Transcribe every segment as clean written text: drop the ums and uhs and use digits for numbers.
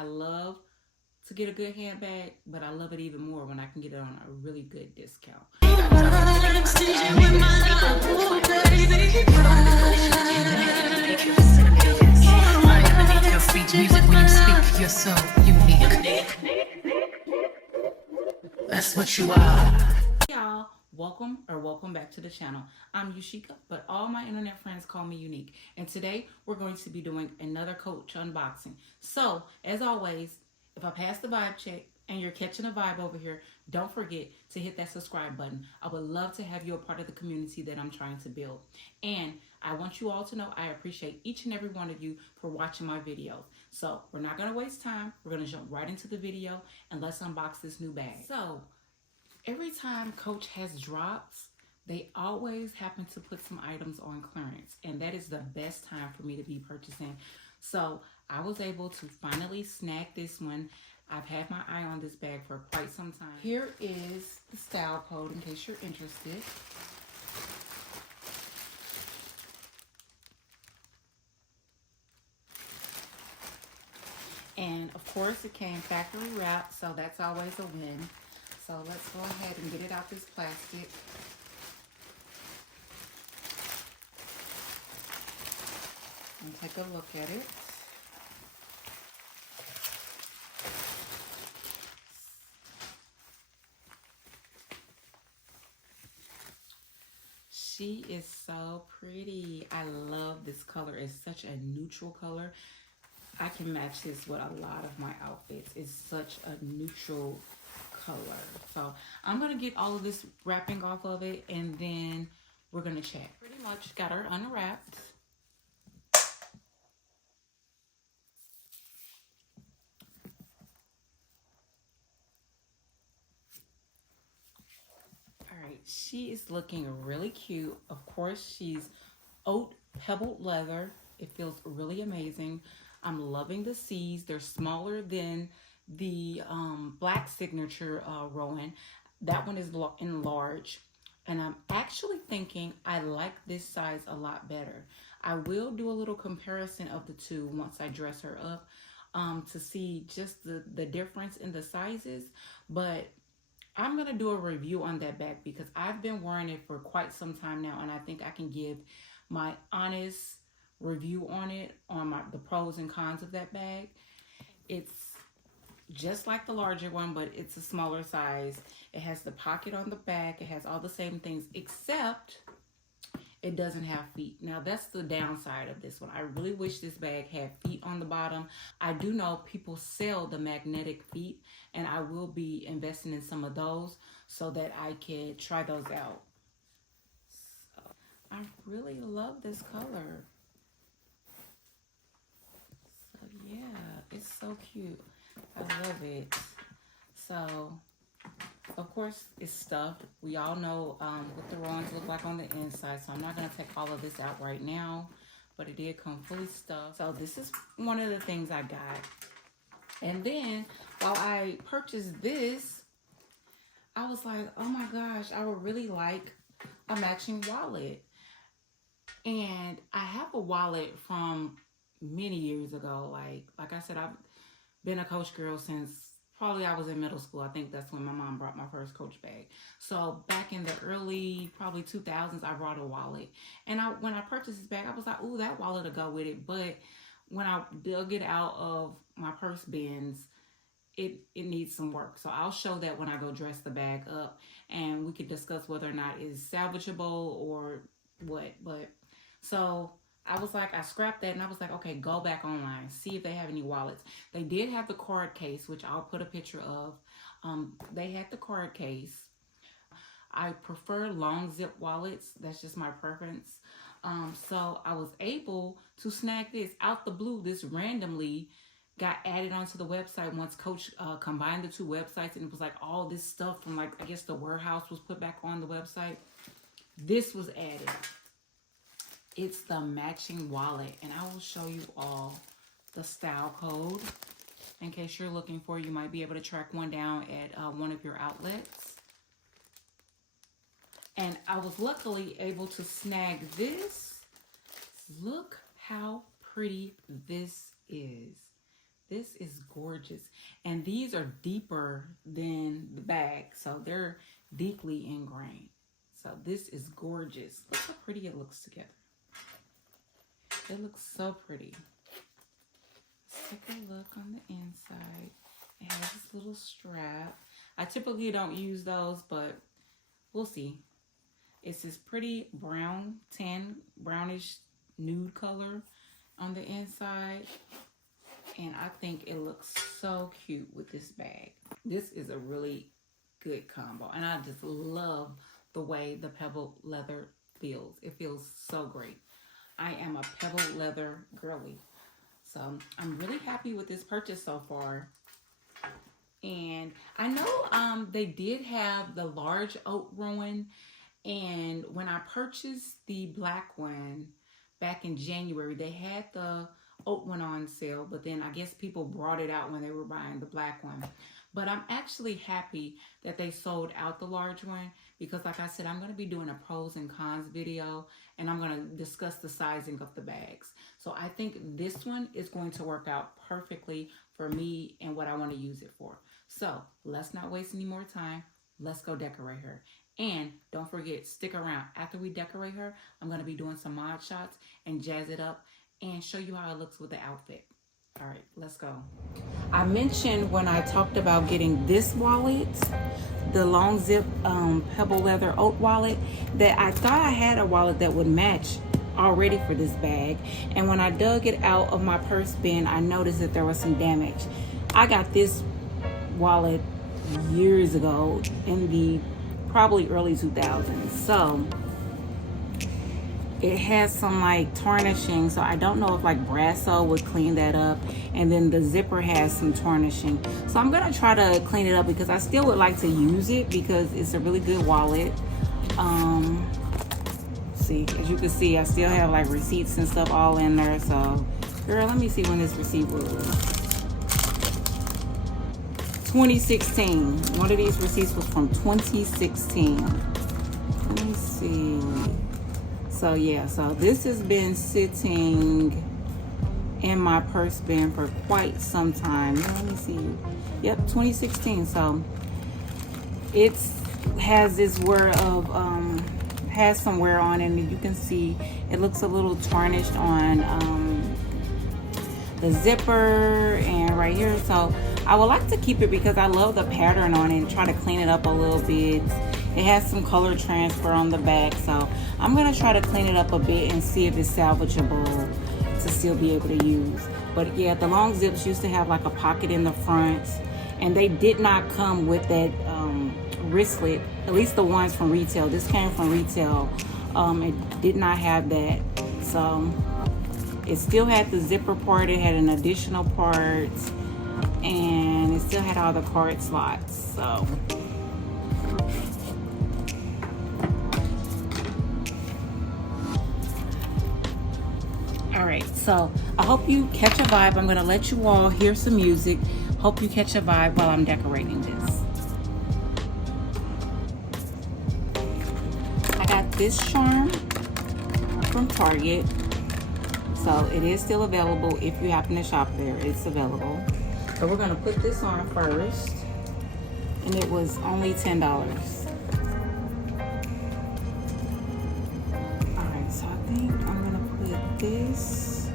I love to get a good handbag, but I love it even more when I can get it on a really good discount. Music when you speak, you're so unique. That's what you are. Y'all, welcome back to the channel. I'm Yushika, but all my internet friends call me Yunique. And today we're going to be doing another Coach unboxing. So, as always, if I pass the vibe check and you're catching a vibe over here, don't forget to hit that subscribe button. I would love to have you a part of the community that I'm trying to build. And I want you all to know I appreciate each and every one of you for watching my videos. So, we're not going to waste time. We're going to jump right into the video and let's unbox this new bag. So, every time Coach has drops, they always happen to put some items on clearance, and that is the best time for me to be purchasing. So I was able to finally snag this one. I've had my eye on this bag for quite some time. Here is the style code in case you're interested. And of course it came factory wrapped, so that's always a win. So let's go ahead and get it out this plastic. And take a look at it. She is so pretty. I love this color. It's such a neutral color. I can match this with a lot of my outfits. It's such a neutral color. So I'm going to get all of this wrapping off of it and then we're going to check. Pretty much got her unwrapped. Alright, she is looking really cute. Of course, she's oat pebbled leather. It feels really amazing. I'm loving the C's. They're smaller than the black Signature Rowan. That one is in large. And I'm actually thinking I like this size a lot better. I will do a little comparison of the two once I dress her up to see just the difference in the sizes. But I'm going to do a review on that bag because I've been wearing it for quite some time now. And I think I can give my honest review on it, on the pros and cons of that bag. It's just like the larger one, but it's a smaller size. It has the pocket on the back. It has all the same things, except it doesn't have feet. Now, that's the downside of this one. I really wish this bag had feet on the bottom. I do know people sell the magnetic feet, and I will be investing in some of those so that I can try those out. So, I really love this color. So, yeah, it's so cute. I love it. So, of course, it's stuffed. We all know what the Rowans look like on the inside, so I'm not going to take all of this out right now, but it did come fully stuffed. So this is one of the things I got. And then, while I purchased this, I was like, oh my gosh, I would really like a matching wallet. And I have a wallet from many years ago. Like I said, I've been a Coach girl since probably I was in middle school. I think that's when my mom brought my first Coach bag. So back in the early, probably 2000s, I brought a wallet. And when I purchased this bag, I was like, ooh, that wallet will go with it. But when I dug it out of my purse bins, it needs some work. So I'll show that when I go dress the bag up. And we could discuss whether or not it's salvageable or what. But so I was like, I scrapped that and I was like, okay, go back online, see if they have any wallets. They did have the card case, which I'll put a picture of. They had the card case. I prefer long zip wallets. That's just my preference. So I was able to snag this out the blue. This randomly got added onto the website once Coach combined the two websites, and it was like all this stuff from, like, I guess the warehouse was put back on the website. This was added. It's the matching wallet, and I will show you all the style code in case you're looking for. You might be able to track one down at one of your outlets. And I was luckily able to snag this. Look how pretty this is. This is gorgeous. And these are deeper than the bag. So they're deeply ingrained. So this is gorgeous. Look how pretty it looks together. It looks so pretty. Let's take a look on the inside. It has this little strap. I typically don't use those, but we'll see. It's this pretty brown, tan, brownish nude color on the inside. And I think it looks so cute with this bag. This is a really good combo. And I just love the way the pebble leather feels. It feels so great. I am a pebble leather girly. So I'm really happy with this purchase so far. And I know they did have the large oat rowan. And when I purchased the black one back in January, they had the oat one on sale, but then I guess people brought it out when they were buying the black one. But I'm actually happy that they sold out the large one because, like I said, I'm going to be doing a pros and cons video, and I'm going to discuss the sizing of the bags. So I think this one is going to work out perfectly for me and what I want to use it for. So let's not waste any more time. Let's go decorate her. And don't forget, stick around. After we decorate her, I'm going to be doing some mod shots and jazz it up and show you how it looks with the outfit. All right, let's go. I mentioned when I talked about getting this wallet, the long zip pebble leather oat wallet, that I thought I had a wallet that would match already for this bag. And when I dug it out of my purse bin, I noticed that there was some damage. I got this wallet years ago in the probably early 2000s. So it has some like tarnishing, so I don't know if like Brasso would clean that up. And then the zipper has some tarnishing, so I'm gonna try to clean it up because I still would like to use it because it's a really good wallet. See, as you can see, I still have like receipts and stuff all in there. So girl, let me see when this receipt was. 2016. One of these receipts was from 2016. Let me see. So yeah, so this has been sitting in my purse bin for quite some time. Let me see. Yep, 2016. So it has this wear of has some wear on, and you can see it looks a little tarnished on the zipper and right here. So I would like to keep it because I love the pattern on it and try to clean it up a little bit. It has some color transfer on the back, so I'm gonna try to clean it up a bit and see if it's salvageable to still be able to use. But yeah, the long zips used to have like a pocket in the front, and they did not come with that wristlet, at least the ones from retail. This came from retail. It did not have that. So it still had the zipper part, it had an additional part, and it still had all the card slots. So all right, so I hope you catch a vibe. I'm gonna let you all hear some music. Hope you catch a vibe while I'm decorating this. I got this charm from Target. So it is still available if you happen to shop there. It's available. So we're gonna put this on first. And it was only $10. Alright, so I think I'm gonna put this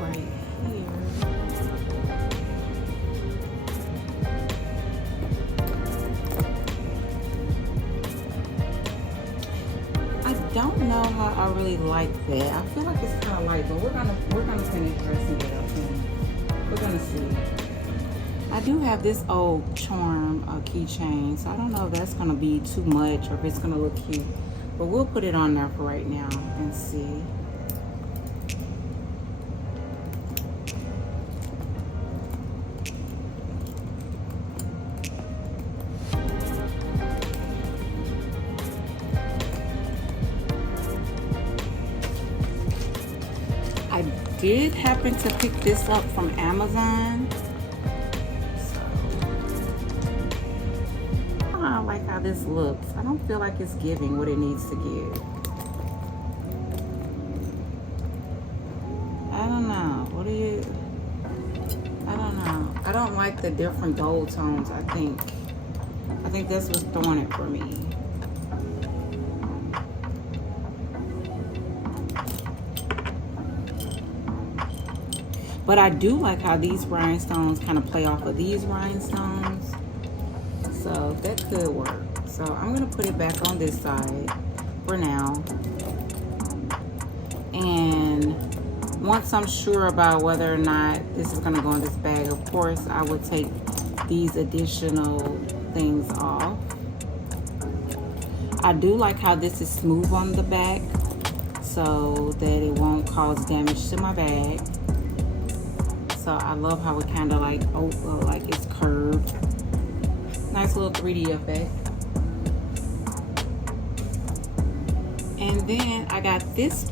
right here. I don't know how I really like that. I feel like it's kind of light, but we're gonna finish dressing it up and we're gonna see. I do have this old charm keychain, so I don't know if that's gonna be too much or if it's gonna look cute, but we'll put it on there for right now and see. I did happen to pick this up from Amazon. I don't like how this looks. I don't feel like it's giving what it needs to give. I don't know. What do you... don't like the different gold tones. I think that's what's throwing it for me. But I do like how these rhinestones kind of play off of these rhinestones. So that could work. So I'm gonna put it back on this side for now. And once I'm sure about whether or not this is gonna go in this bag, of course, I would take these additional things off. I do like how this is smooth on the back so that it won't cause damage to my bag. So I love how it kind of like, like it's curved. Nice little 3D effect. And then I got this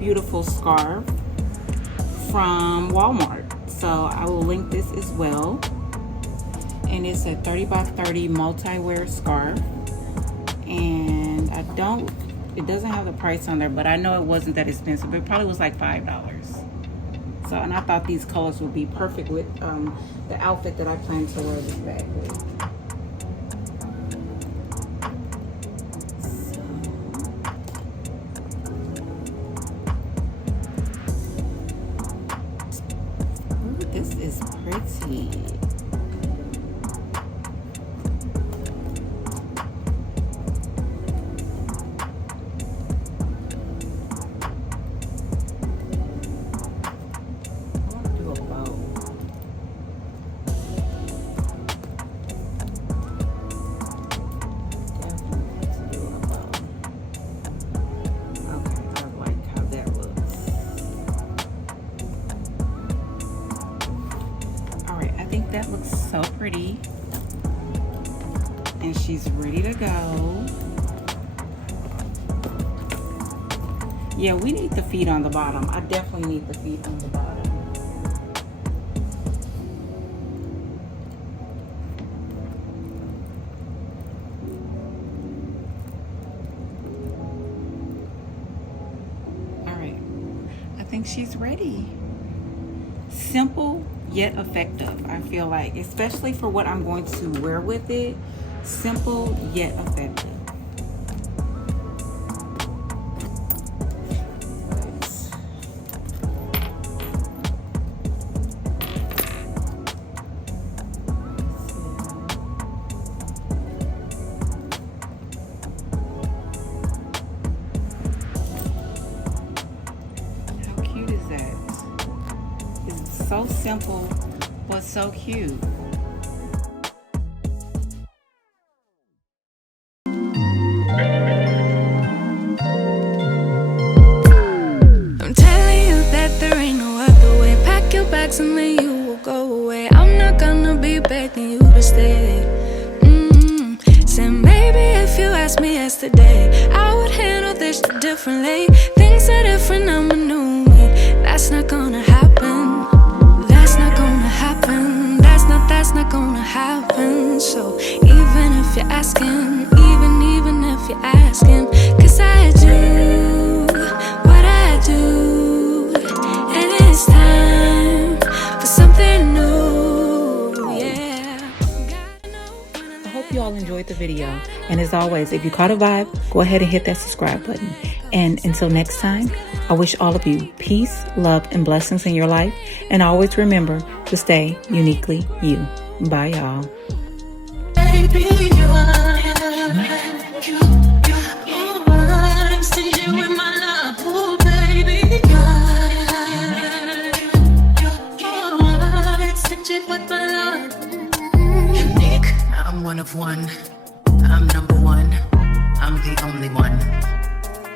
beautiful scarf from Walmart. So I will link this as well. And it's a 30 by 30 multi-wear scarf. And it doesn't have the price on there, but I know it wasn't that expensive. It probably was like $5. So, and I thought these colors would be perfect with the outfit that I plan to wear this bag with. Ooh, this is pretty. That looks so pretty, and she's ready to go. Yeah, we need the feet on the bottom. I definitely need the feet on the bottom. All right, I think she's ready. Simple yet effective, I feel like, especially for what I'm going to wear with it. Simple yet effective. How cute is that? It's so simple, but so cute. I'm telling you that there ain't no other way. Pack your bags and then you will go away. I'm not gonna be begging you to stay. Said maybe if you asked me yesterday, I would handle this differently. Things are different, I'm a new me. That's not gonna happen. That's not gonna happen. That's not gonna happen. So even if you're asking, even if you're asking, 'cause I do what I do, and it's time for something new. Yeah. I hope you all enjoyed the video. And as always, if you caught a vibe, go ahead and hit that subscribe button. And until next time, I wish all of you peace, love, and blessings in your life. And always remember to stay uniquely you. Bye, y'all. Baby, Unique, I'm one of one. I'm number one. I'm the only one.